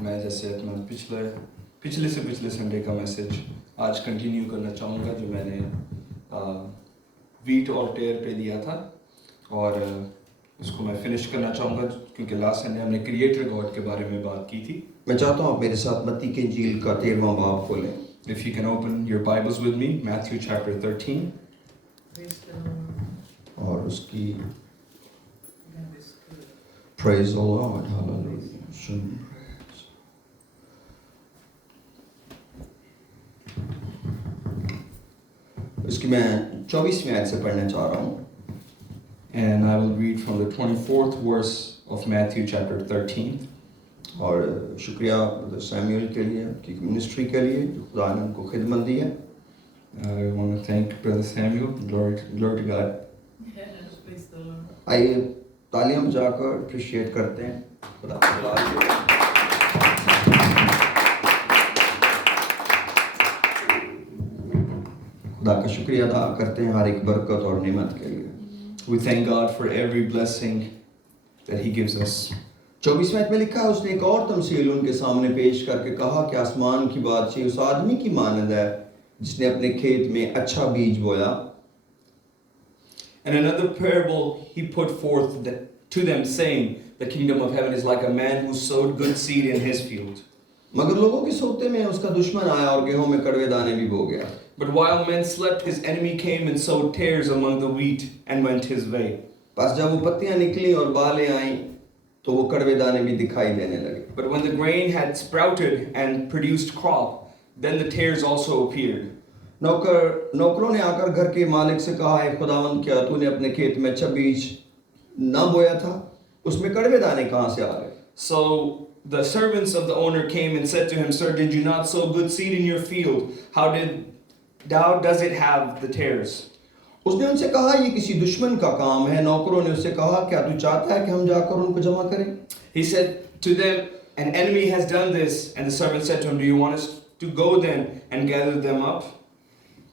मैं जैसे अपना पिछले से पिछले संडे का मैसेज आज कंटिन्यू करना चाहूँगा जो मैंने वीट और टेयर पे दिया था और उसको मैं फिनिश करना चाहूँगा क्योंकि लास्ट संडे हमने क्रिएटर गॉड के बारे में बात की थी। मैं चाहता हूँ आप मेरे साथ मत्ती की इंजील का 13वां बाब खोलें। If you can open your Bibles with me, Matthew chapter 13. और उसकी Praise the Lord, hallelujah. इसकी मैं 24वीं आयत से पढ़ना चाह रहा हूँ। And I will read from the 24th verse of Matthew chapter 13. और शुक्रिया ब्रदर सैमुअल के लिए की मिनिस्ट्री के लिए जो खुदा ने उनको खिदमत दी है। I want to thank Brother Samuel. Glory to God. आइए तालियां बजाकर अप्रिशिएट करते हैं खुदा का खुदा का शुक्रिया अदा करते हैं हर एक बरकत और नेमत के लिए। We thank God for every blessing that He gives us. 24वें में लिखा है उसने एक और तमसील उनके सामने पेश करके कहा कि आसमान की बादशाही उस आदमी की मानद है जिसने अपने खेत में अच्छा बीज बोया। And another parable he put forth to them saying, the kingdom of heaven is like a man who sowed good seed in his field. मगर लोगों के सोते में उसका दुश्मन आया और गेहूं में कड़वे दाने भी बो गया। But while men slept, his enemy came and sowed tares among the wheat and went his way. बस जब वो पत्तियां निकली और बालें आईं तो वो कड़वे दाने भी दिखाई देने लगे। But when the grain had sprouted and produced crop, then the tares also appeared. नौकरों ने आकर घर के मालिक से कहा, है खुदावंद क्या तूने अपने खेत में अच्छा बीज ना बोया था? उसमें कड़वे दाने कहाँ से आ गए? So the servants of the owner came and said to him, Sir, did you not sow good seed in your field? How does it have the tares? उसने उनसे कहा ये किसी दुश्मन का काम है। नौकरों ने उससे कहा क्या तू चाहता है कि हम जाकर उनको जमा करें? He said to them, an enemy has done this. And the servant said to him, do you want us to go then and gather them up?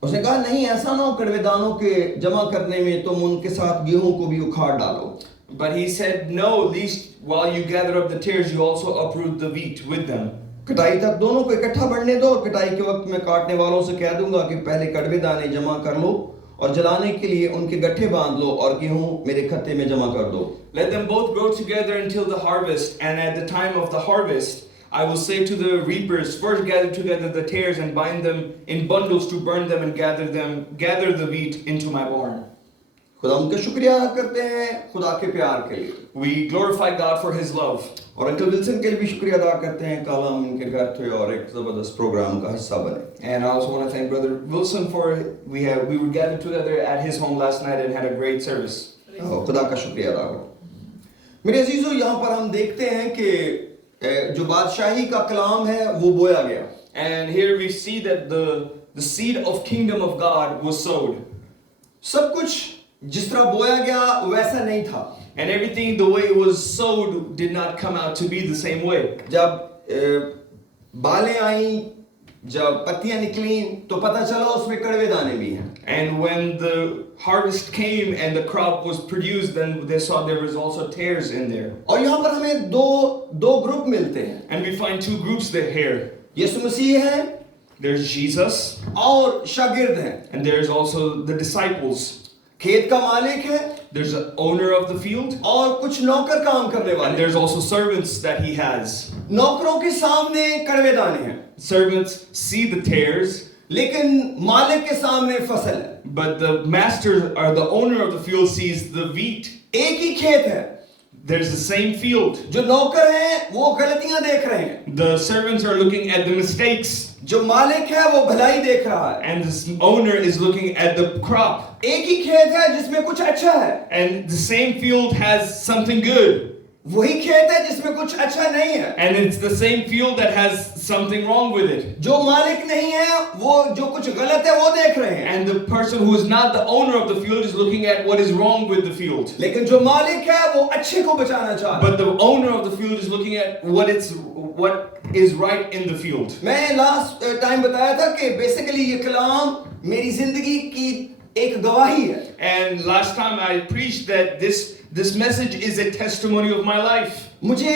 उसने कहा नहीं ऐसा ना हो कड़वे दानों के जमा करने में तुम उनके साथ गेहूं को भी उखाड़ डालो। But he said, no, least while you gather up the tares, you also uproot the wheat with them. कटाई तक दोनों को इकट्ठा बढ़ने दो और कटाई के वक्त में काटने वालों से कह दूंगा कि पहले कड़वे दाने जमा कर लो और जलाने के लिए उनके गट्ठे बांध लो और गेहूं मेरे खत्ते में जमा कर दो। Let them both grow together until the harvest, and at the time of the harvest, I will say to the reapers, first gather together the tares and bind them in bundles to burn them, and gather the wheat into my barn. खुदा उनका शुक्रिया अदा करते हैं खुदा के प्यार के लिए। We glorify God for His love. और अंकल विल्सन के लिए भी शुक्रिया अदा करते हैं कल हम इनके घर थे और एक जबरदस्त प्रोग्राम का हिस्सा बने। And I also want to thank Brother Wilson for we were gathered together at his home last night and had a great service. खुदा का शुक्रिया अदा करो। मेरे अजीजों यहाँ पर हम देखते हैं कि जो बादशाही का कलाम है वो बोया गया। And here we see that the seed of kingdom of God was sowed. सब कुछ जिस तरह बोया गया वैसा नहीं था। And everything the way it was sowed did not come out to be the same way. जब बालें आई, जब पत्तियां निकली तो पता चला उसमें कड़वे दाने भी हैं। And when the harvest came and the crop was produced, then they saw there was also tares in there. और यहाँ पर हमें दो ग्रुप मिलते हैं। And we find two groups there here. यीशु मसीह है, there's Jesus, और शागिर्द हैं। and there's also the disciples. खेत का मालिक है, there's the owner of the field, और कुछ नौकर काम करने वाले। and there's also servants that he has. नौकरों के सामने कड़वे दाने हैं। Servants see the tares, लेकिन मालिक के सामने फसल है। but the master or the owner of the field sees the wheat. एक ही खेत है। There's the same field. जो नौकर हैं वो गलतियां देख रहे हैं। The servants are looking at the mistakes. जो मालिक है वो भलाई देख रहा है। And the owner is looking at the crop. एक ही खेत है जिसमें कुछ अच्छा है। And the same field has something good. वही खेत है जिसमें कुछ अच्छा नहीं है। And it's the same field that has something wrong with it. जो मालिक नहीं है वो जो कुछ गलत है वो देख रहे हैं। And the person who is not the owner of the field is looking at what is wrong with the field. लेकिन जो मालिक है वो अच्छे को बचाना चाहता है। But the owner of the field is looking at what is right in the field. मैं लास्ट टाइम बताया था कि बेसिकली ये कलाम मेरी जिंदगी की एक गवाही है। And last time I preached that this message is a testimony of my life. मुझे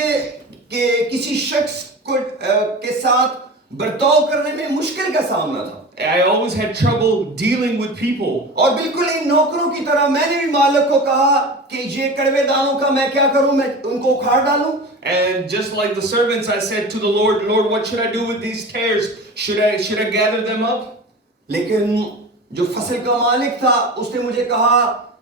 कि किसी शख्स के साथ बर्ताव करने में मुश्किल का सामना था। I always had trouble dealing with people. और बिल्कुल इन नौकरों की तरह मैंने भी मालिक को कहा कि ये कड़वे दानों का मैं क्या करूं, मैं उनको उखाड़ डालूं। And just like the servants, I said to the Lord, Lord, what should I do with these tares? Should I gather them up? लेकिन जो फसल का मालिक था उसने मुझे कहा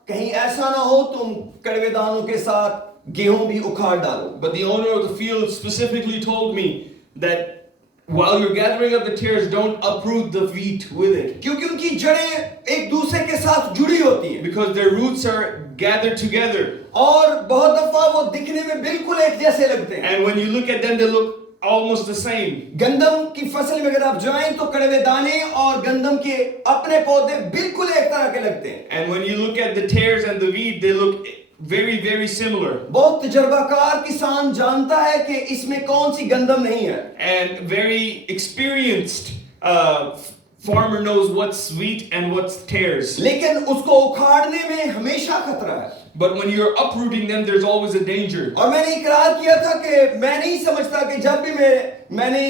कहीं ऐसा ना हो तुम कड़वे दानों के साथ गेहूं भी उखाड़ डालो। But the owner of the field specifically told me that while you're gathering up the tares, don't uproot the wheat with it. क्योंकि उनकी जड़ें एक दूसरे के साथ जुड़ी होती हैं Because their roots are gathered together. और बहुत दफा वो दिखने में बिल्कुल एक जैसे लगते हैं। And when you look at them, they look almost the same. गंदम की फसल में अगर आप जाएं तो कड़वे दाने और गंदम के अपने पौधे बिल्कुल एक तरह के लगते हैं। And when you look at the tares and the wheat, they look very, very similar. बहुत तजर्बाकार किसान जानता है कि इसमें कौन सी गंदम नहीं है। And very experienced farmer knows what's wheat and what's tares. लेकिन उसको उखाड़ने में हमेशा खतरा है। But when you're uprooting them, there's always a danger. और मैंने इकरार किया था कि मैं नहीं समझता कि जब भी मैंने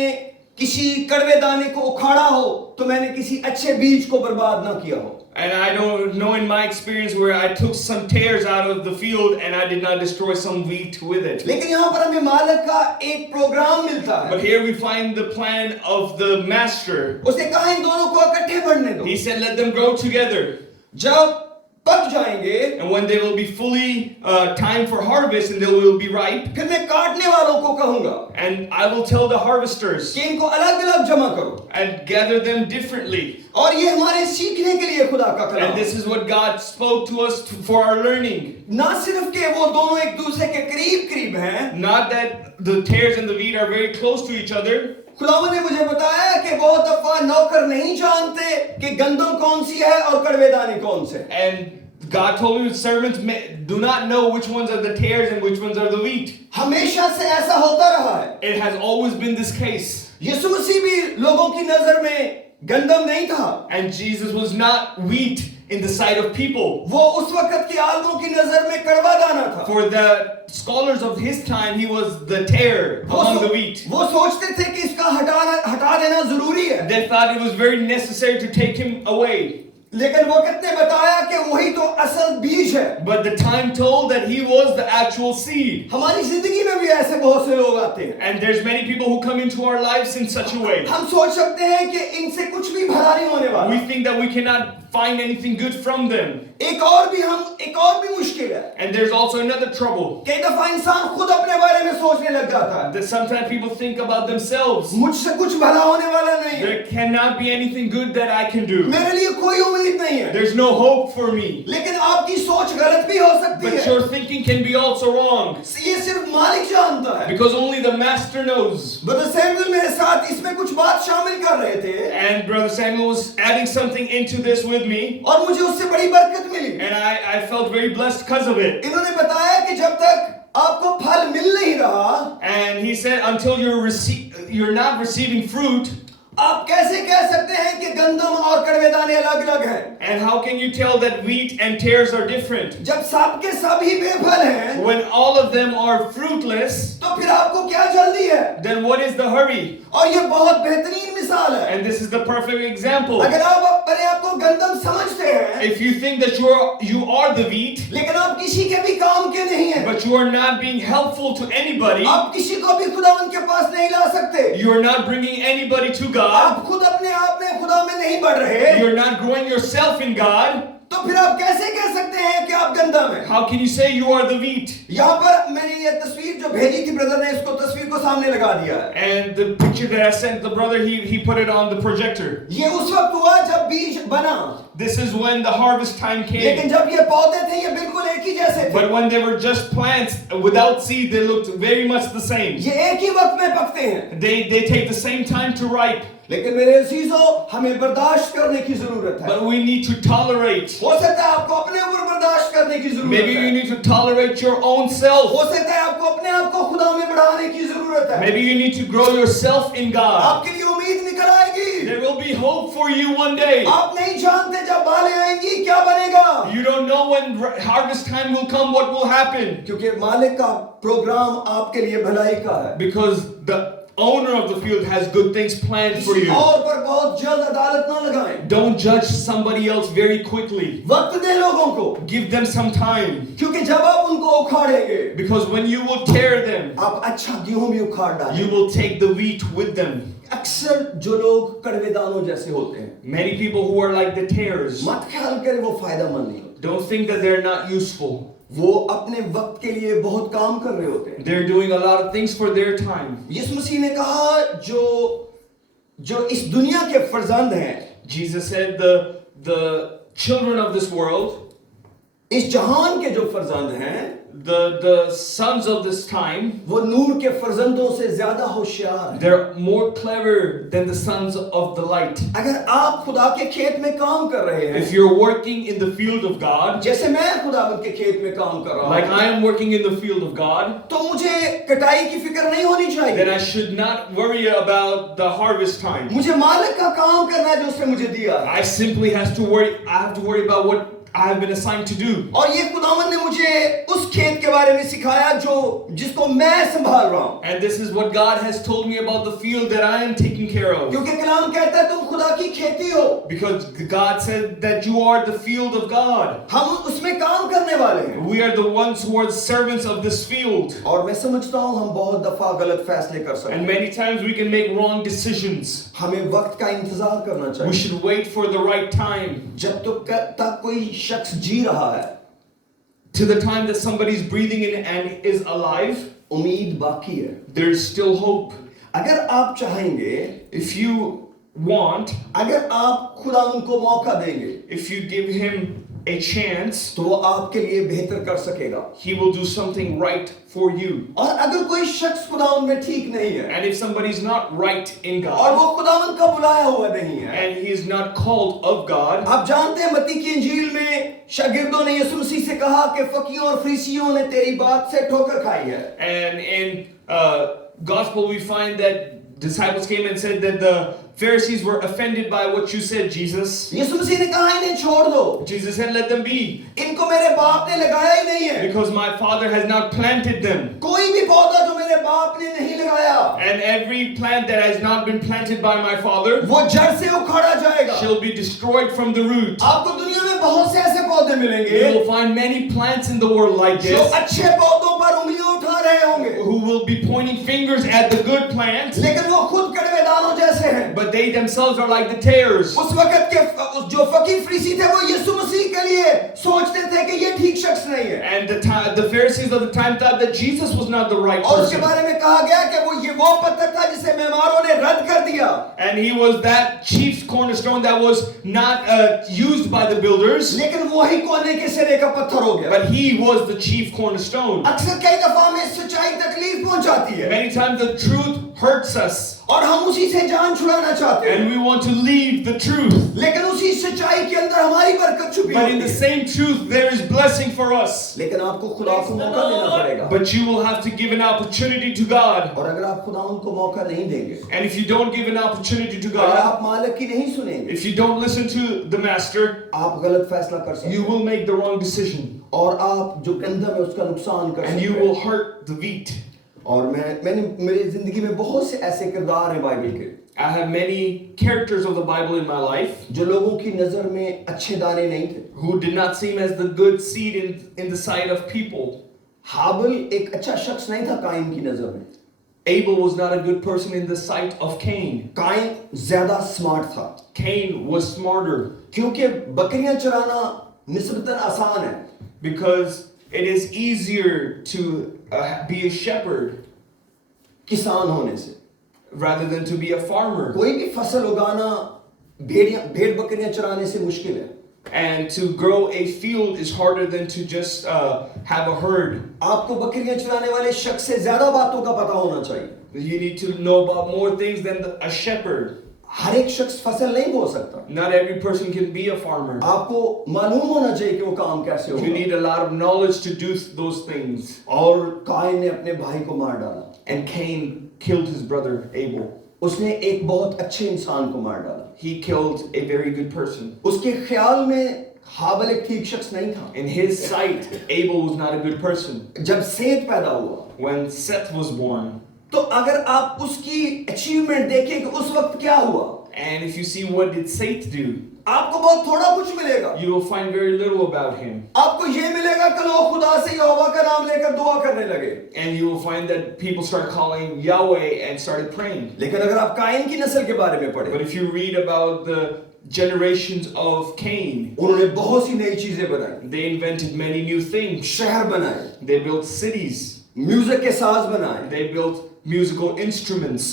किसी कड़वे दाने को उखाड़ा हो तो मैंने किसी अच्छे बीज को बर्बाद ना किया हो। And I don't know in my experience where I took some tares out of the field and I did not destroy some wheat with it. लेकिन यहाँ पर हमें मालिक का एक प्रोग्राम मिलता है। But here we find the plan of the master. उसने कहा इन दोनों को इकट्ठे बढ़ने दो। He said, let them grow together. जब पक जाएंगे And when they will be fully time for harvest and they will be ripe, फिर मैं काटने वालों को कहूंगा and I will tell the harvesters कि इनको अलग-अलग जमा करो। and gather them differently. और ये हमारे सीखने के लिए खुदा का कलाम। And this is what God spoke to us for our learning. ना सिर्फ कि वो दोनों एक दूसरे के करीब हैं, Not that the tares and the wheat are very close to each other. खुदावंद ने मुझे बताया कि बहुत दफा नौकर नहीं जानते कि गंदम कौन सी है और कड़वे दाने कौन से। And God told me, servants do not know which ones are the tares and which ones are the wheat. हमेशा से ऐसा होता रहा है। It has always been this case. यीशु मसीह भी लोगों की नजर में गंदम नहीं था। And Jesus was not wheat in the sight of people. वो उस वक्त के आलमों की नजर में कड़वा दाना था। For the scholars of his time, he was the tare among the wheat. वो सोचते थे कि इसका हटा देना जरूरी है। They thought it was very necessary to take him away. लेकिन वक्त ने बताया कि वही तो असल बीज है। But the time told that he was the actual seed. हमारी जिंदगी में भी ऐसे बहुत से लोग आते हैं। And there's many people who come into our lives in such a way. हम सोच सकते हैं कि इनसे कुछ भी भला नहीं होने वाला। We think that we cannot find anything good from them. एक और भी मुश्किल है। And there's also another trouble. कई दफा इंसान खुद अपने बारे में सोचने लग जाता है। That sometimes people think about themselves. मुझसे कुछ भला होने वाला नहीं है। There cannot be anything good that I can do. मेरे लिए कोई उम्मीद नहीं है। There's no hope for me. लेकिन आपकी सोच गलत भी हो सकती But है। your thinking can be also wrong. ये सिर्फ मालिक जानता है। Because only the master knows. Brother Samuel मेरे साथ इसमें कुछ बात शामिल कर रहे थे। And Brother Samuel was adding something into this with me. और मुझे उससे बड़ी बरकत मिली। And I felt very blessed because of it. इन्होंने बताया कि जब तक आपको फल मिल नहीं रहा, And he said, until you're not receiving fruit, आप कैसे कह सकते हैं कि गंदम और कड़वे दाने अलग-अलग हैं? and how can you tell that wheat and tares are different? जब सब के सब ही बेफल हैं, When all of them are fruitless, तो फिर आपको क्या जल्दी है? then what is the hurry? और ये बहुत बेहतरीन मिसाल है। And this is the perfect example. अगर आप अपने आप को गंदम समझते हैं, If you think that you are the wheat, लेकिन आप किसी के भी काम के नहीं हैं, but you are not being helpful to anybody, आप किसी को भी खुदावंद के पास नहीं ला सकते, you are not bringing anybody to God, आप खुद अपने आप में खुदा में नहीं बढ़ रहे, you're not growing yourself in God, तो फिर आप कैसे कह सकते हैं कि आप गंदम हैं? how can you say you are the wheat? यहाँ पर मैंने ये तस्वीर जो भेजी थी ब्रदर ने इसको तस्वीर को सामने लगा दिया है। And the picture that I sent the brother, he put it on the projector. ये उस वक्त हुआ जब बीज बना, This is when the harvest time लेकिन came. जब ये पौधे थे ये बिल्कुल एक ही जैसे थे। But when they were just plants without seed, they looked very much the same. ये एक ही वक्त में पकते हैं। They take the same time to ripe. लेकिन मेरे अजीजों हमें बर्दाश्त करने की जरूरत है। But we need to tolerate. हो सकता है आपको अपने ऊपर बर्दाश्त करने की जरूरत Maybe है। you need to tolerate your own self. हो सकता है आपको अपने आप को खुदा में बढ़ाने की जरूरत है। Maybe you need to grow yourself in God. आपके लिए उम्मीद निकल आएगी। There will be be hope for you one day. आप नहीं जानते जब बालें आएंगी क्या बनेगा, You don't know when harvest time will come, what will happen. क्योंकि मालिक का प्रोग्राम आपके लिए भलाई का है। Because the owner of the field has good things planned for किसी you. और पर बहुत जल्द अदालत ना लगाएं। Don't judge somebody else very quickly. वक्त दे लोगों को, Give them some time. क्योंकि जब आप उनको उखाड़ेंगे, Because when you will tear them, आप अच्छा गेहूं भी उखाड़ डालेंगे। you will take the wheat with them. अक्सर जो लोग कड़वे दानों जैसे होते हैं, Many people who are like the tares, मत ख्याल करें वो फायदेमंद नहीं होते। don't think that they're not useful. वो अपने वक्त के लिए बहुत काम कर रहे होते हैं। They're doing a lot of things for their time. यीशु मसीह ने कहा जो इस दुनिया के फर्जंद हैं, Jesus said the children of this world, इस जहान के जो फर्जंद हैं, the sons of this time, वो नूर के फर्जंदों से ज्यादा होशियार हैं। they're more clever than the sons of the light. अगर आप खुदा के खेत में काम कर रहे हैं, If you're working in the field of God, जैसे मैं खुदावंद के खेत में काम कर रहा like हूं, I am working in the field of God, तो मुझे कटाई की फिक्र नहीं होनी then चाहिए। I should not worry about the harvest time. मुझे मालिक का काम करना है जो उसने मुझे दिया है। I simply have to worry about what I have been assigned to do. और ये खुदावंद ने मुझे उस खेत के बारे में सिखाया जिसको मैं संभाल रहा हूं। And this is what God has told me about the field that I am taking care of. क्योंकि कलाम कहता है तुम खुदा की खेती हो, Because God said that you are the field of God. हम उसमें काम करने वाले हैं। We are the ones who are the servants of this field. और मैं समझता हूं हम बहुत दफा गलत फैसले कर सकते And हैं। many times we can make wrong decisions. हमें वक्त का इंतजार करना We चाहिए should wait for the right time. जब तक कोई शख्स जी रहा है, To the time that somebody is breathing in and is alive, उम्मीद बाकी है। there's still hope. अगर आप चाहेंगे, If you want, अगर आप खुदा उनको मौका देंगे, if you give him a chance, तो वो आपके लिए बेहतर कर सकेगा। he will do something right for you. और अगर कोई शख्स खुदा में ठीक नहीं है And if somebody is not right in और God, वो खुदावंद का बुलाया हुआ नहीं है, and he is not called of God, आप जानते हैं मत्ती की इंजील में शागिर्दों ने यीशु मसीह से कहा कि फकीरों और फरीसियों ने तेरी बात से ठोकर खाई है। and in gospel we find that disciples came and said that the Pharisees were offended by what you said, Jesus. यीशु मसीह ने कहा इन्हें छोड़ दो, Jesus said, let them be, इनको मेरे बाप ने लगाया ही नहीं है। because my Father has not planted them. कोई भी पौधा जो मेरे बाप ने नहीं लगाया, And every plant that has not been planted by my Father वो जड़ से उखाड़ा जाएगा। shall be destroyed from the root. आपको दुनिया में बहुत से ऐसे पौधे You मिलेंगे will find many plants in the world like जो this, अच्छे पौधों पर उंगलियां उठा रहे होंगे, who will be pointing fingers at the good plants, लेकिन वो खुद कड़वे दानों जैसे हैं। but they themselves are like the tares. उस वक्त के जो फकीर फरीसी थे वो यीशु मसीह के लिए सोचते थे कि ये ठीक शख्स नहीं है, And the Pharisees of the time thought that Jesus was not the right और उसके person. बारे में कहा गया कि वो पत्थर था जिसे मेमारों ने रद्द कर दिया। And he was that chief cornerstone that was not used by the builders, लेकिन वही कोने के सिरे का पत्थर हो गया। but he was the chief cornerstone. अक्सर कई दफा हमें सच्चाई तकलीफ पहुंचाती है Many times the truth hurts us, और हम उसी से जान छुड़ाना चाहते and हैं, we want to leave the truth. लेकिन उसी सच्चाई के अंदर हमारी बरकत छुपी But in होती the है। same truth, there is blessing for us. लेकिन आपको खुदा को मौका देना पड़ेगा, But you will have to give an opportunity to God. और अगर आप खुदा उनको मौका नहीं देंगे, And if you don't give an opportunity to अगर God, आप मालिक की नहीं सुनेंगे, if you don't listen to the Master, आप गलत फैसला कर सकते you हैं will make the wrong decision. और आप जो गंदम है उसका नुकसान कर And सकते you हैं। will hurt the wheat. और मैंने मेरी जिंदगी में बहुत से ऐसे किरदार हैं बाइबल के I have many characters of the Bible in my life जो लोगों की नजर में अच्छे दाने नहीं थे। who did not seem as the good seed in the sight of people. हाबिल एक अच्छा शख्स नहीं था काइन की नजर में। Abel was not a good person in the sight of Cain. Cain ज्यादा स्मार्ट था Cain was smarter क्योंकि बकरियां चराना निस्बतन आसान है, because it is easier to be a shepherd किसान होने से। rather than to be a farmer. कोई भी फसल उगाना भेड़ बकरियां चराने से मुश्किल है। And to grow a field is harder than to just have a herd. आपको बकरियां चराने वाले शख्स से ज्यादा बातों का पता होना चाहिए। You need to know about more things than a shepherd. हर एक शख्स फसल नहीं बो सकता। Not every person can be a farmer. आपको मालूम होना चाहिए कि वो काम कैसे You होगा। need a lot of knowledge to do those things. और काइन ने अपने भाई को मार डाला। And Cain killed his brother Abel. उसने एक बहुत अच्छे इंसान को मार डाला। He killed a very good person. उसके ख्याल में हाबिल एक ठीक शख्स नहीं था। In his sight, Abel was not a good person. जब सेत पैदा हुआ, When Seth was born, तो अगर आप उसकी अचीवमेंट देखें कि उस वक्त क्या हुआ, and if you see what did Seth do, आपको बहुत थोड़ा कुछ मिलेगा। you will find very little about him. आपको ये मिलेगा कि लोग खुदा से यहोवा का नाम लेकर दुआ करने लगे। And you will find that people start calling Yahweh and started praying. लेकिन अगर आप काइन की नस्ल के बारे में But पढ़ें, if you read about the generations of Cain, उन्होंने बहुत सी नई चीजें बनाई, they invented many new things. शहर बनाए, They built cities. म्यूजिक के साज बनाए, They built musical instruments.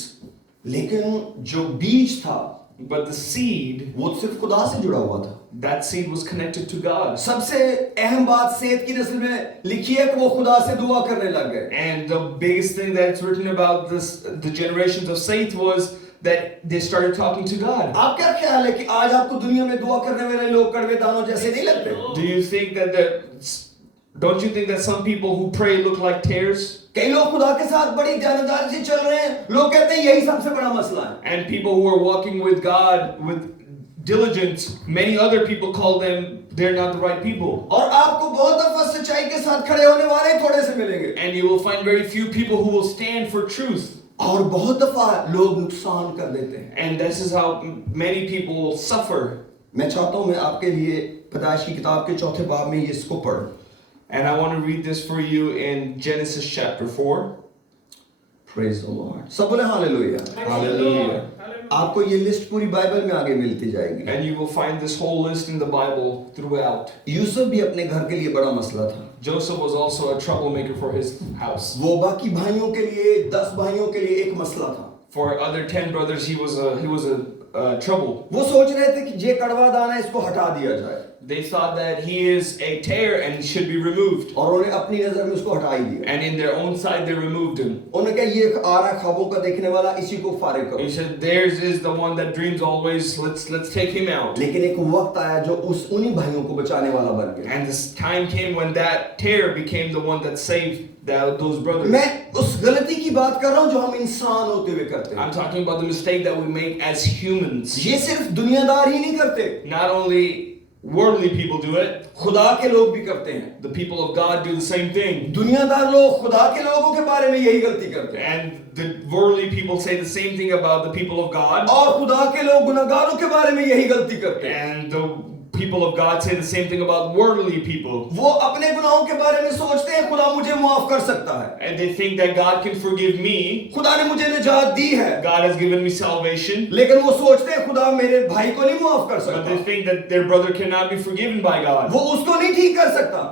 लेकिन जो बीज था But the seed, वो सिर्फ खुदा से जुड़ा हुआ था। that seed was connected to God. सबसे अहम बात सेत की नस्ल में लिखी है कि वो खुदा से दुआ करने लग गए। And the biggest thing that's written about this, the generations of Seth, was that they started talking to God. आप क्या ख्याल है कि आज आपको दुनिया में दुआ करने वाले लोग कड़वे दानों जैसे नहीं लगते? Do you think don't you think that some people who pray look like tares? कई लोग खुदा के साथ बड़ी ध्यानदारी से चल रहे हैं, लोग कहते हैं यही सबसे बड़ा मसला है। And people who are walking with God with diligence, many other people call them they're not the right people. और आपको बहुत दफा सच्चाई के साथ खड़े होने वाले थोड़े से मिलेंगे। And you will find very few people who will stand for truth. और बहुत दफा लोग नुकसान कर देते हैं। And this is how many people will suffer. मैं चाहता हूं मैं आपके लिए पैदाइश की किताब के चौथे बाब में इसको पढ़ूं। And I want to read this for you in Genesis chapter 4. Praise the Lord. सब बोले हालेलुया। Hallelujah. आपको ये लिस्ट पूरी बाइबल में आगे मिलती जाएगी। And you will find this whole list in the Bible throughout. Yusuf भी अपने घर के लिए बड़ा मसला था। Joseph was also a troublemaker for his house. वो बाकी भाइयों के लिए 10 भाइयों के लिए एक मसला था। For other 10 brothers, he was a trouble. वो सोच रहे थे कि ये कड़वा दाना इसको हटा दिया जाए। They thought that he is a tear and should be removed. और उन्हें अपनी नजर में उसको हटा ही दिया। And in their own sight, they removed him. उन्होंने कहा ये आ रहा ख्वाबों का देखने वाला, इसी को फारिग करो। He said, "Theirs is the one that dreams always. Let's take him out." लेकिन एक वक्त आया जो उन्हीं भाइयों को बचाने वाला बन गया। And this time came when that tear became the one that saved those brothers. मैं उस गलती की बात कर रहा हूँ जो हम इंसान होते हुए करते हैं। I'm talking about the mistake that we make as humans. ये सिर्फ दुनियादार ही नहीं करते, Not only worldly people do it, खुदा के लोग भी करते हैं। the people of God do the same thing. दुनियादार लोग खुदा के लोगों के बारे में यही गलती करते हैं, And the worldly people say the same thing about the people of God. और खुदा के लोग गुनाहगारों के बारे में यही गलती करते हैं। And the people of God say the same thing about worldly people. वो अपने गुनाहों के बारे में सोचते हैं खुदा मुझे माफ कर सकता है, And they think that God can forgive me. खुदा ने मुझे निजात दी है, God has given me salvation. लेकिन वो सोचते हैं खुदा मेरे भाई को नहीं माफ कर But they सकता, think that their brother cannot be forgiven by God. वो उसको नहीं ठीक कर सकता।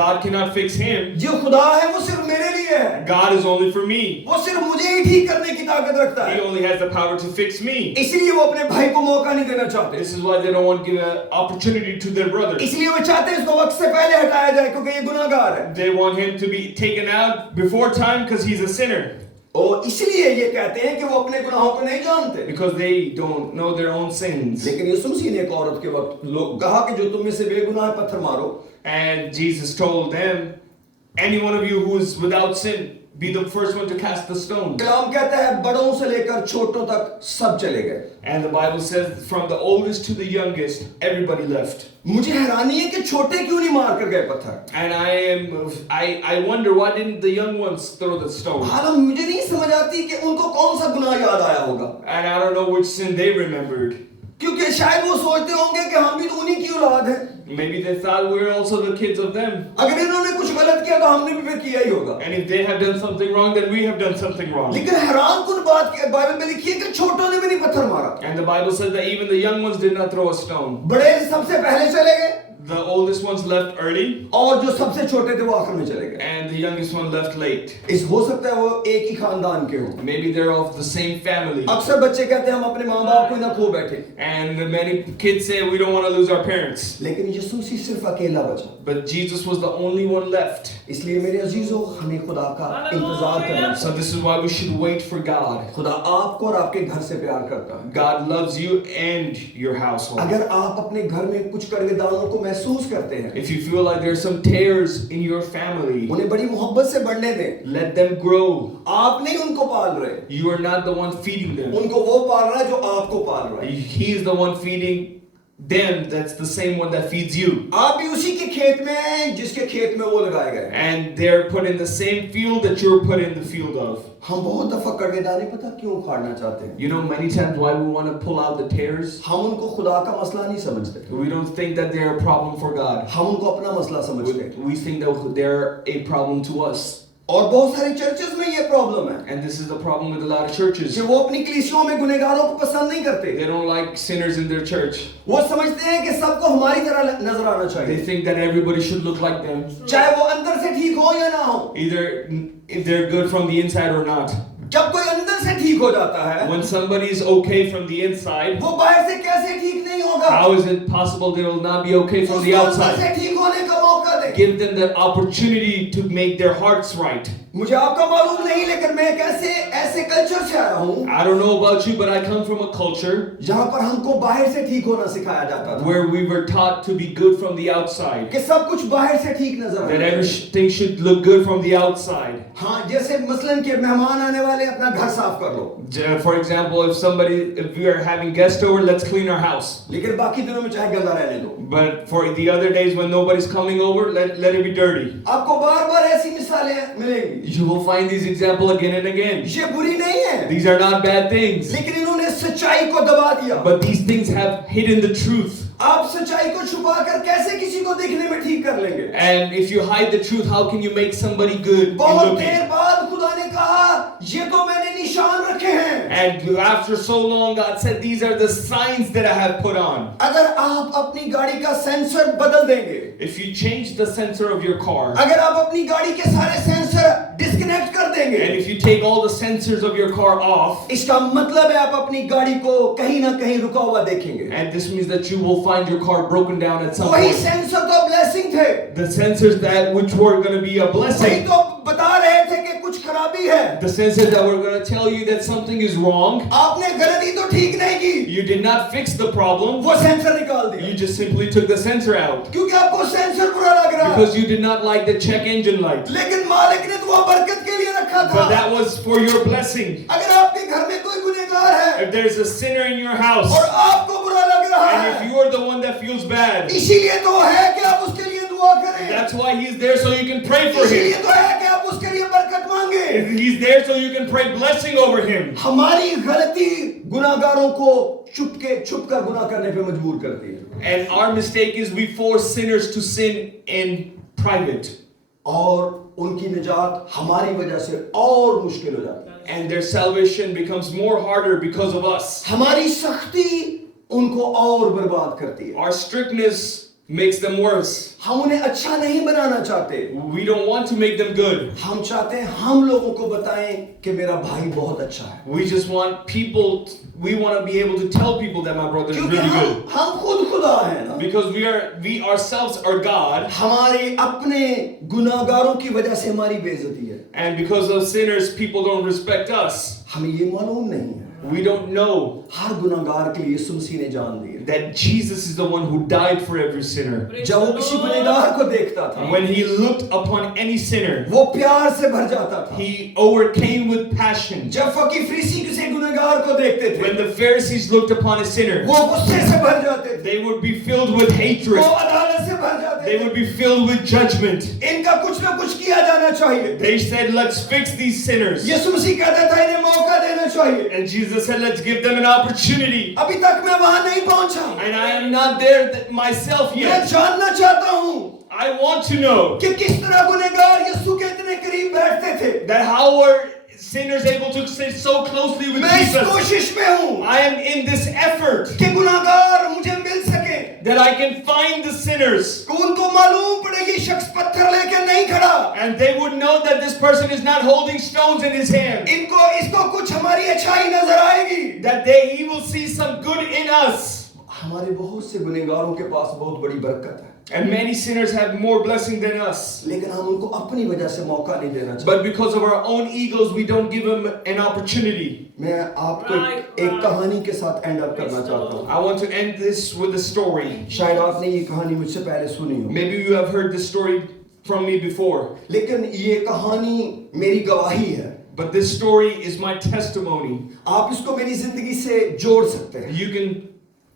God cannot fix him. जो खुदा है वो सिर्फ मेरे लिए है, God is only for me. वो सिर्फ मुझे ही ठीक करने की ताकत रखता He है, only has the power to fix me. इसलिए वो अपने भाई को मौका नहीं देना चाहते, This is why they don't want to give an opportunity to their brother. इसलिए वो चाहते हैं इसको वक्त से पहले हटाया जाए क्योंकि ये गुनाहगार है। They want him to be taken out before time because he's a sinner. और इसलिए ये कहते हैं कि वो अपने गुनाहों को नहीं जानते। Because they don't know their own sins. लेकिन यीशु मसीह ने एक औरत के वक्त लोग कहा कि जो तुम में से बेगुनाह है पत्थर मारो, And Jesus told them, any one of you who is without sin, be the first one to cast the stone. कलाम कहता है बड़ों से लेकर छोटों तक सब चले गए। And the Bible says from the oldest to the youngest, everybody left. मुझे हैरानी है कि छोटे क्यों नहीं मार कर गए पत्थर। And I wonder why didn't the young ones throw the stone? हालांकि मुझे नहीं समझ आती कि उनको कौन सा गुनाह याद आया होगा, And I don't know which sin they remembered. क्योंकि शायद वो सोचते होंगे कि हम भी तो उन्हीं की औलाद हैं, Maybe they thought we're also the kids of them. अगर इन्होंने कुछ गलत किया तो हमने भी फिर किया ही होगा। And if they have done something wrong, then we have done something wrong. लेकिन हैरान कुन बात की बाइबल में लिखी है कि छोटों ने भी नहीं पत्थर मारा, And the Bible says that even the young ones did not throw a stone. बड़े सबसे पहले चले गए The oldest ones left early, और जो सबसे छोटे थे वो आखिर में चले गए। and the youngest one left late. इस हो सकता है वो एक ही खानदान के हों। Maybe they're of the same family. अक्सर बच्चे कहते हैं हम अपने माँ बाप को ही ना खो बैठे, And many kids say we don't want to lose our parents. लेकिन यीशु मसीह सिर्फ अकेला बचा। But Jesus was the only one left. इसलिए मेरे अजीजों हमें खुदा का इंतजार करना So this is why we should wait for God. खुदा आपको और आपके घर से प्यार करता है। God loves you and your household. अगर आप अपने घर में कुछ कड़वे दानों को महसूस करते हैं, if you feel like there's some tares in your family, उन्हें बड़ी मोहब्बत से बढ़ने दें। let them grow. आप नहीं उनको पाल रहे, You are not the one feeding them. उनको वो पाल रहा है जो आपको पाल रहा है। He is the one feeding them. That's the same one that feeds you. आप भी उसी के खेत में हैं जिसके खेत में वो लगाए गए हैं। And they're put in the same field that you're put in the field of. हम बहुत दफा कड़वे दाने पता क्यों उखाड़ना चाहते हैं? You know many times why we want to pull out the tares? हम उनको खुदा का मसला नहीं समझते, We don't think that they're a problem for God. हम उनको अपना मसला समझते हैं। We think that they're a problem to us. और बहुत सारी चर्चेस में ये प्रॉब्लम है And this is the problem with a lot of churches. कि वो अपनी कलीसियों में गुनहगारों को पसंद नहीं करते। They don't like sinners in their church. वो समझते हैं कि सबको हमारी तरह नजर आना They चाहिए, think that everybody should look like them, चाहे वो अंदर से ठीक हो या ना हो। either if they're good from the inside or not. जब कोई अंदर से ठीक हो जाता है, When somebody is okay from the inside, वो बाहर से कैसे ठीक नहीं होगा? how is it possible they will not be okay from the उसको अंदर outside? से ठीक होने का मौका दे। Give them the opportunity to make their hearts right. मुझे आपका मालूम नहीं, लेकिन मैं एक ऐसे कल्चर से आया हूँ I don't know about you, but I come from a culture जहाँ पर हमको बाहर से ठीक होना सिखाया जाता था, where we were taught to be good from the outside, कि सब कुछ बाहर से ठीक नजर that आए। everything should look good from the outside. हाँ, जैसे मसलन के मेहमान आने वाले अपना घर साफ कर लो, For example, if we are having guests over, let's clean our house. लेकिन बाकी दिनों में चाहे गंदा रहने दो। But for the other days when nobody's coming over, let it be dirty. आपको बार-बार ऐसी मिसालें मिलेंगी। You will find these examples again and again. ये बुरी नहीं है, These are not bad things, लेकिन इन्होंने सच्चाई को दबा दिया। but these things have hidden the truth. आप सच्चाई को छुपाकर कैसे किसी को देखने में ठीक कर लेंगे? And if you hide the truth, how can you make somebody good in बहुत looking? देर बाद खुदा ने कहा, ये तो मैंने निशान रखे हैं। And after so long, God said, these are the signs that I have put on. अगर आप अपनी गाड़ी का सेंसर बदल देंगे, If you change the sensor of your car, अगर आप अपनी गाड़ी के सारे सेंसर डिस्कनेक्ट कर and देंगे, if you take all the sensors of your car off, इसका मतलब है आप अपनी गाड़ी को कहीं ना कहीं रुका हुआ देखेंगे। and this means that you will find your car broken down at some वही point. सेंसर तो ब्लेसिंग थे, The sensors that which were going to be a वही blessing, तो बता रहे थे कि कुछ खराबी है। the sensors that were going to tell you that something is wrong, आपने गलती तो ठीक नहीं की, you did not fix the problem, वो सेंसर निकाल दिया, you just simply took the sensor out क्योंकि आपको सेंसर बुरा लग रहा है। because you did not like the check engine light. लेकिन मालिक ने तो वो बरकत के लिए रखा था। But that was for your blessing. अगर आपके घर में कोई गुनहगार है If there's a sinner in your house, और आपको बुरा लग रहा and if है, you are the one that feels bad, इसीलिए तो है कि आप उसके लिए दुआ करें, that's why he's there so you can pray for इसीलिए him. तो है कि आप उसके लिए बरकत मांगे। He's there so you can pray blessing over him. हमारी गलती गुनाहगारों को छुप कर गुनाह करने पे मजबूर करती है, And our mistake is we force sinners to sin in private. और उनकी निजात हमारी वजह से और मुश्किल हो जाती है। And their salvation becomes more harder because of us. हमारी सख्ती उनको और बर्बाद करती है। Our strictness makes them worse. हम उन्हें अच्छा नहीं बनाना चाहते, We don't want to make them good. हम चाहते हैं हम लोगों को बताएं कि मेरा भाई बहुत अच्छा है, We just want people, we want to be able to tell people that my brother is क्योंकि really good. हम खुद खुदा हैं ना। Because we ourselves are God, हमारे अपने गुनाहगारों की वजह से हमारी बेइज्जती है। and because of sinners, people don't respect us. हमें ये मालूम नहीं है, We don't know हर गुनाहगार के लिए यीशु मसीह ने जान दी है। that Jesus is the one who died for every sinner. जब वो किसी गुनाहगार को देखता था, When he looked upon any sinner, वो प्यार से भर जाता था। he overcame with passion. जब फकीर फरीसी किसी गुनाहगार को देखते थे, When the Pharisees looked upon a sinner, वो गुस्से से भर जाते थे, they would be filled with वो hatred. अदालत से भर जाते They थे। would be filled with judgment. इनका कुछ ना कुछ किया जाना चाहिए। They said, let's fix these sinners. यीशु मसीह कहता था इन्हें मौका देना चाहिए। And Jesus said, let's give them an opportunity. अभी तक मैं वहां नहीं पहुंचा, And I am not there myself मैं yet. जानना चाहता हूं I want to know कि किस तरह गुनहगार यीशु के इतने करीब बैठते थे। that how were sinners able to sit so closely with मैं इस Jesus. कोशिश में हूं I am in this effort कि गुनहगार मुझे मिल सके, that I can find the sinners. कि उनको मालूम पड़े ये शख्स पत्थर लेके नहीं खड़ा, And they would know that this person is not holding stones in his hand. इसको कुछ हमारी अच्छाई नजर आएगी। That he will see some good in us. हमारे बहुत से गुनहगारों के पास बहुत बड़ी बरकत है, And many sinners have more blessing than us. लेकिन हम उनको अपनी वजह से मौका नहीं देना चाहते। But because of our own egos, we don't give them an opportunity. मैं आपको एक कहानी के साथ एंड अप करना चाहता हूँ। I want to end this with a story. शायद आपने ये कहानी मुझसे पहले सुनी हो, Maybe you have heard this story from me before. लेकिन ये कहानी मेरी गवाही है। But this story is my testimony. आप इसको मेरी जिंदगी से जोड़ सकते हैं। You can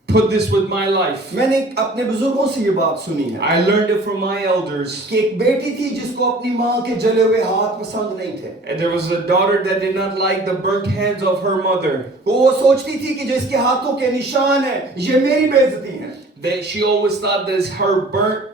put this with my life. मैंने अपने बुजुर्गों से ये बात सुनी है I learned it from my elders. कि एक बेटी थी जिसको अपनी माँ के जले हुए हाथ पसंद नहीं थे। And there was a daughter that did not like the burnt hands of her mother. वो सोचती थी कि जो इसके हाथों के निशान है ये मेरी बेइज्जती है। That she always thought that her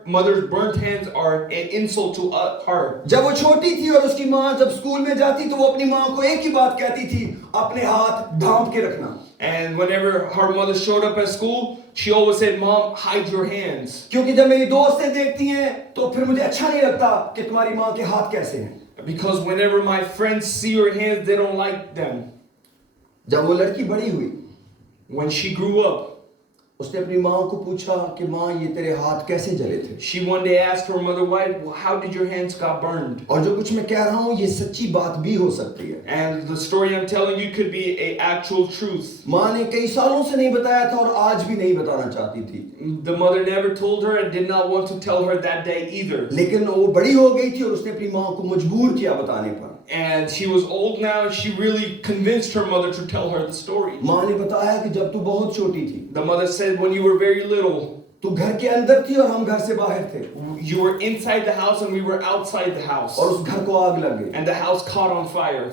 mother's burnt hands are an insult to her. जब वो छोटी थी और उसकी माँ जब स्कूल में जाती तो वो अपनी माँ को एक ही बात कहती थी, अपने हाथ ढांप के रखना। And whenever her mother showed up at school, she always said, "Mom, hide your hands." क्योंकि जब मेरी दोस्तें देखती हैं तो फिर मुझे अच्छा नहीं लगता कि तुम्हारी माँ के हाथ कैसे हैं। Because whenever my friends see her hands, they don't like them. जब वो लड़की बड़ी हुई, When she grew up, उसने अपनी माँ को पूछा कि माँ ये तेरे हाथ कैसे जले थे? she one day asked her mother, "How did your hands got burned?" और जो कुछ मैं कह रहा हूँ ये सच्ची बात भी हो सकती है। And the story I'm telling you could be a actual truth. माँ ने कई सालों से नहीं बताया था और आज भी नहीं बताना चाहती थी। The mother never told her and did not want to tell her that day either. लेकिन वो बड़ी हो गई थी और उसने अपनी माँ को मजबूर किया बताने पर। And she was old now. She really convinced her mother to tell her the story. माँ ने बताया कि जब तू बहुत छोटी थी, The mother said, when you were very little, तू घर के अंदर थी और हम घर से बाहर थे, you were inside the house and we were outside the house. और उस घर को आग लग गई And the house caught on fire.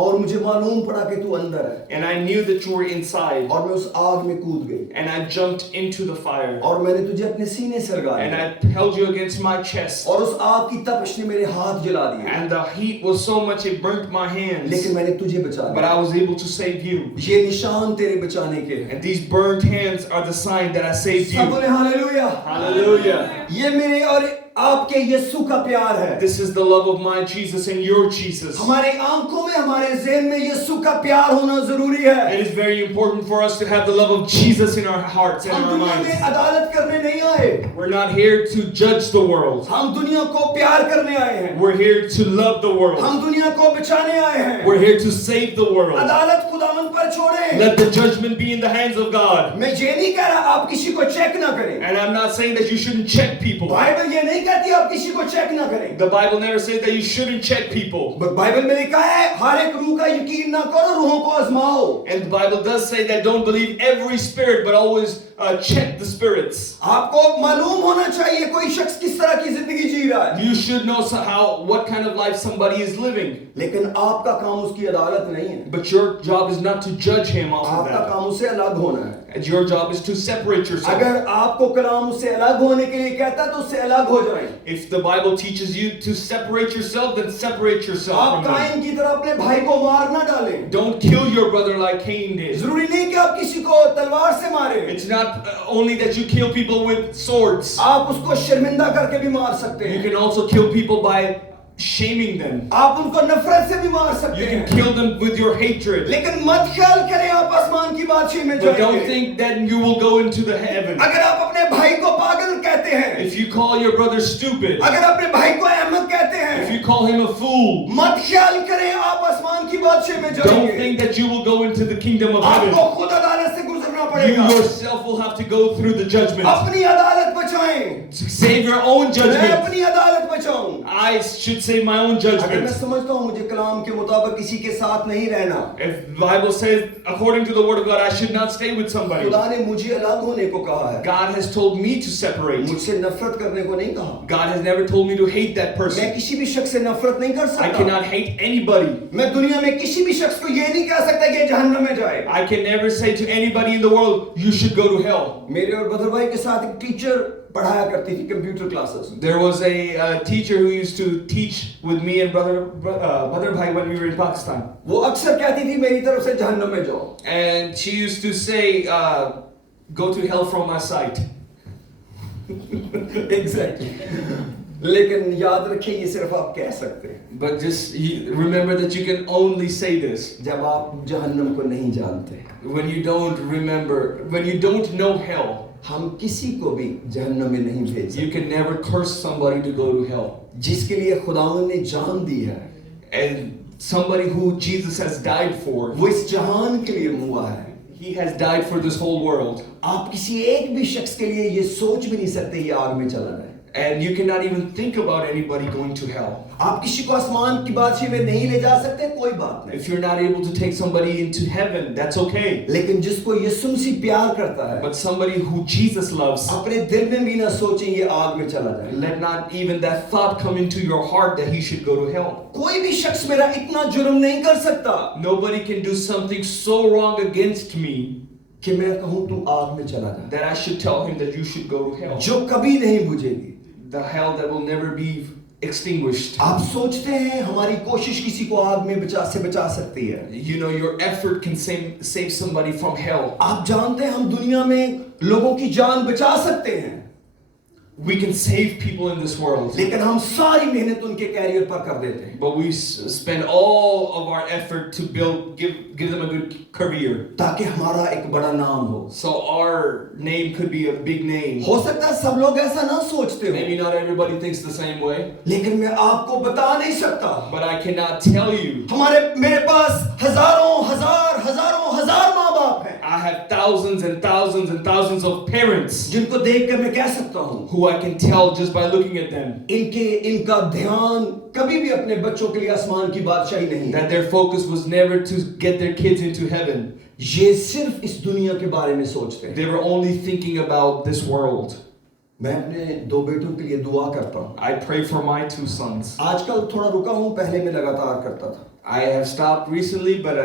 और मुझे मालूम पड़ा कि तू अंदर है And I knew that you were inside. और मैं उस आग में कूद गई And I jumped into the fire. और मैंने तुझे अपने सीने से लगा And लिया I held you against my chest. और उस आग की तपश ने मेरे हाथ जला दिए, And the heat was so much it burnt my hands. लेकिन मैंने तुझे बचा But लिया। I was able to save you. ये निशान तेरे बचाने के हैं। And these burnt hands are the sign that I saved सब you. बोले हालेलुया। Hallelujah. ये मेरे और आपके यीशु का प्यार है। This is the love of my Jesus and your Jesus. हमारे आंखों में हमारे ज़हन में यीशु का प्यार होना जरूरी है। It is very important for us to have the love of Jesus in our hearts and हम in our दुनिया में minds. अदालत करने नहीं आए, We're not here to judge the world. हम दुनिया को प्यार करने आए हैं। We're here to love the world. हम दुनिया को बचाने आए हैं। We're here to save the world. अदालत खुदावन पर छोड़ें। Let the judgment be in the hands of God. मैं ये नहीं कह रहा आप किसी को चेक ना करें। And I'm not saying that you shouldn't check people. Bible ये नहीं कहती आप किसी को चेक ना करें। The Bible never says that you shouldn't check people. Bible में लिखा है हर एक रूह का यकीन ना करो, रूहों को आजमाओ। And the Bible does say that don't believe every spirit, but always check the spirits. आपको मालूम होना चाहिए कोई शख्स किस तरह की जिंदगी जी रहा है। You should know what kind of life somebody is living. लेकिन आपका काम उसकी अदालत नहीं है। But your job is not to judge him off of आपका that. काम उससे अलग होना है। And your job is to separate yourself. अगर आपको कलाम उससे अलग होने के लिए कहता है तो उससे अलग हो जाएं। If the Bible teaches you to separate yourself, then separate yourself आप from them. काइन की तरह अपने भाई को मार ना डालें। Don't kill your brother like Cain did. जरूरी नहीं कि आप किसी को तलवार से मारें। It's not only that you kill people with swords. आप उसको शर्मिंदा करके भी मार सकते You हैं। can also kill people by shaming them. आप उनको नफरत से भी मार सकते You can हैं। kill them with your hatred. लेकिन मत ख्याल करें आप आसमान की बादशाही में But don't जाएंगे। think that you will go into the heaven. अगर आप अपने भाई को पागल कहते हैं, If you call your brother stupid, अगर अपने भाई को अहमक कहते if हैं, you call him a fool, मत ख्याल करें आप आसमान की बादशाही में don't जाएंगे। think that you will go into the kingdom of आपको heaven. खुद अदालत से गुजरना You पड़ेगा। yourself will have to go through the judgment. अपनी अदालत बचाएं। To save your own मैं judgment. अपनी अदालत बचाऊं। I should save my own अगर मैं judgment. समझता हूँ मुझे कलाम के मुताबिक किसी के साथ नहीं रहना, If the Bible says, according to the word of God, I should not stay with somebody. खुदा ने मुझे अलग होने को कहा है, God has told me to separate. मुझसे नफरत करने को नहीं कहा। God has never told me to hate that मैं person. किसी भी शख्स से नफरत नहीं कर I सकता। cannot hate anybody. मैं दुनिया में किसी भी शख्स को ये नहीं कह सकता कि ये जहन्नम में जाए। I can never say to anybody in the world, you should go to hell. मेरे और बदर भाई के साथ एक टीचर पढ़ाया करती थी computer classes. There was a teacher who used to teach with me and brother Bhai when we were in Pakistan. वो अक्सर कहती थी मेरी तरफ से जहन्नम में जाओ। And she used to say, go to hell from my sight. Exactly. लेकिन याद रखिए ये सिर्फ आप कह सकते हैं But just remember that you can only say this जब आप जहन्नम को नहीं जानते। when you don't remember, when you don't know hell. हम किसी को भी जहन्नम में नहीं भेज सकते। You can never curse somebody to go to hell. जिसके लिए खुदावन ने जान दी है, And somebody who Jesus has died for, वो इस जहान के लिए हुआ है। he has died for this whole world. आप किसी एक भी शख्स के लिए ये सोच भी नहीं सकते ये आग में चला जाए। And you cannot even think about anybody going to hell. आप किसी को आसमान की बादशाही में नहीं ले जा सकते, कोई बात नहीं। If you're not able to take somebody into heaven, that's okay. लेकिन जिसको यीशु मसीह प्यार करता है, But somebody who Jesus loves, अपने दिल में भी ना सोचें ये आग में चला जाए। let not even that thought come into your heart that he should go to hell. कोई भी शख्स मेरा इतना जुर्म नहीं कर सकता Nobody can do something so wrong against me कि मैं कहूँ तू आग में चला जा, that I should tell him that you should go to hell. जो कभी नहीं बुझेगी। The hell that will never be extinguished. आप सोचते हैं हमारी कोशिश किसी को आग में बचा सकती है। You know, your effort can save somebody from hell. आप जानते हैं हम दुनिया में लोगों की जान बचा सकते हैं, We can save people in this world, लेकिन हम सारी मेहनत उनके कैरियर पर कर देते हैं but we spend all of our effort to give them a good career, ताकि हमारा एक बड़ा नाम हो। so our name could be a big name. हो सकता है सब लोग ऐसा ना सोचते हो, Maybe not everybody thinks the same way, लेकिन मैं आपको बता नहीं सकता। but I cannot tell you. मेरे पास हजार माँ बाप हैं I have thousands and thousands and thousands of parents जिनको देख कर मैं कह सकता हूँ who I can tell just by looking at them इनका ध्यान कभी भी अपने बच्चों के लिए आसमान की बादशाही नहीं, that their focus was never to get their kids into heaven. ये सिर्फ इस दुनिया के बारे में सोचते हैं। They were only thinking about this world. मैं अपने 2 बेटों के लिए दुआ करता हूँ। I pray for my 2 sons. आजकल थोड़ा रुका हूँ, पहले मैं लगातार करता था, I have stopped recently, but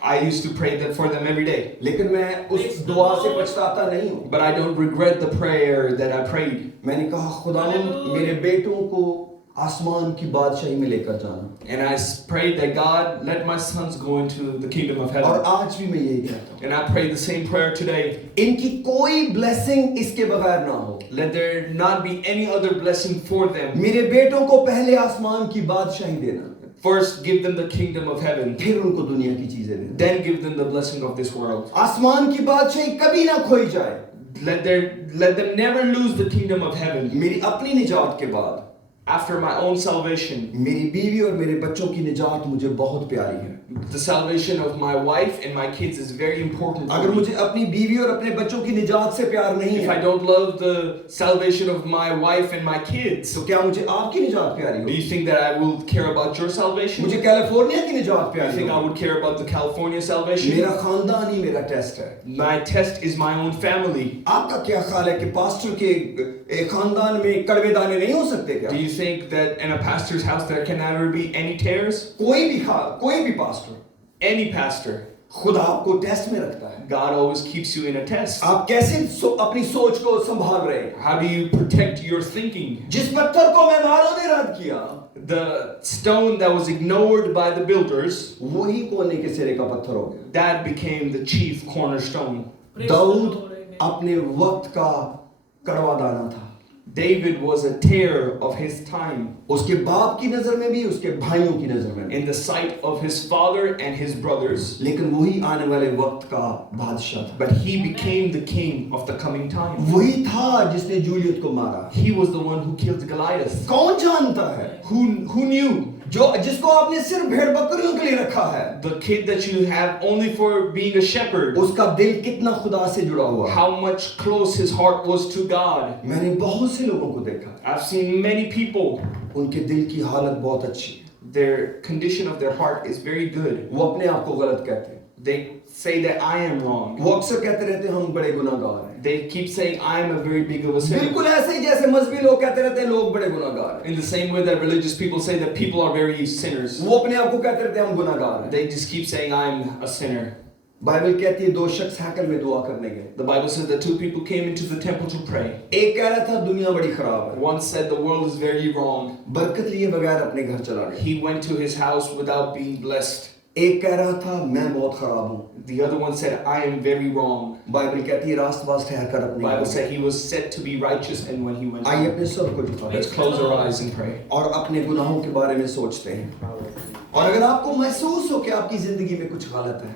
I used to pray for them every day. लेकिन मैं उस दुआ से पछताता नहीं हूँ। But I don't regret the prayer that I prayed. मैंने कहा खुदावंद मेरे बेटों को आसमान की बादशाही में लेकर जाना, And I prayed that God, let my sons go into the kingdom of और heaven. आज भी मैं यही कहता हूँ। And I pray the same prayer today. इनकी कोई ब्लेसिंग इसके बगैर ना हो। Let there not be any other blessing for them. मेरे बेटों को पहले आसमान की बादशाही देना, First, give them the kingdom of heaven. फिर उनको दुनिया की चीजें देना। Then give them the blessing of this world. आसमान की बादशाही कभी ना खोई जाए। Let them never lose the kingdom of heaven. मेरी अपनी निजात के बाद After my own salvation, मेरी बीवी और मेरे बच्चों की निजात मुझे बहुत प्यारी है। the salvation of my wife and my kids is very important अगर to me. मुझे अपनी बीवी और अपने बच्चों की निजात से प्यार नहीं If I है, don't love the salvation of my wife and my kids, तो क्या मुझे आपकी निजात प्यारी do हो? you think that I will care about your salvation? मुझे कैलिफोर्निया की निजात Do you प्यारी think I हो? would care about the California salvation? मेरा खानदान ही मेरा टेस्ट है। My test is my own family. आपका क्या ख्याल है कि पास्टर के एक खानदान में कड़वे दाने नहीं हो सकते क्या? Do you think that in a pastor's house there can never be any tares? कोई भी पास्टर, Any pastor. खुदा आपको टेस्ट में रखता है। God always keeps you in a test. आप कैसे अपनी सोच को संभाल रहे हैं? How do you protect your thinking? जिस पत्थर को मेहमानों ने रद्द किया, The stone that was ignored by the builders, वही कोने के सिरे का पत्थर हो गया। that became the chief cornerstone. Dawood अपने वक्त का कड़वा दाना था। David was a tare of his time उसके बाप की नजर में भी, उसके भाइयों की नजर में भी। in the sight of his father and his brothers. लेकिन वही आने वाले वक्त का बादशाह था। But he became the king of the coming time. वही था जिसने जूलियत को मारा। He was the one who killed Goliath. कौन जानता है? Who knew? जिसको आपने सिर्फ भेड़ बकरियों के लिए रखा है, The kid that you have only for being a shepherd, उसका दिल कितना खुदा से जुड़ा हुआ है। how much close his heart was to God. मैंने बहुत से लोगों को देखा, I've seen many people, उनके दिल की हालत बहुत अच्छी है। their condition of their heart is very good. वो अपने आप को गलत कहते हैं। They say that I am wrong. वो अक्सर कहते रहते हैं हम बड़े गुनाहगार हैं। They keep saying I am a very big of a sinner. बिल्कुल ऐसे ही जैसे मजहबी लोग कहते रहते हैं लोग बड़े गुनाहगार हैं। In the same way that religious people say that people are very sinners. वो अपने आप को कहते रहते हैं हम गुनाहगार हैं। They just keep saying I'm a sinner. Bible कहती है 2 शख्स हैकल में दुआ करने गए। The Bible says that 2 people came into the temple to pray. एक कह रहा था दुनिया बड़ी खराब है, One said the world is very wrong. बरकत लिए बगैर अपने घर चला गया। He went to his house without being blessed. एक कह रहा था मैं बहुत खराब हूँ। The other one said, I am very wrong. Bible कहती है रास्तबाज ठहरकर The अपने Bible घर said he was said to be righteous, and when he went आइए home. अपने सर को झुका Let's close our eyes and pray. और अपने गुनाहों के बारे में सोचते हैं। और अगर आपको महसूस हो कि आपकी जिंदगी में कुछ गलत है,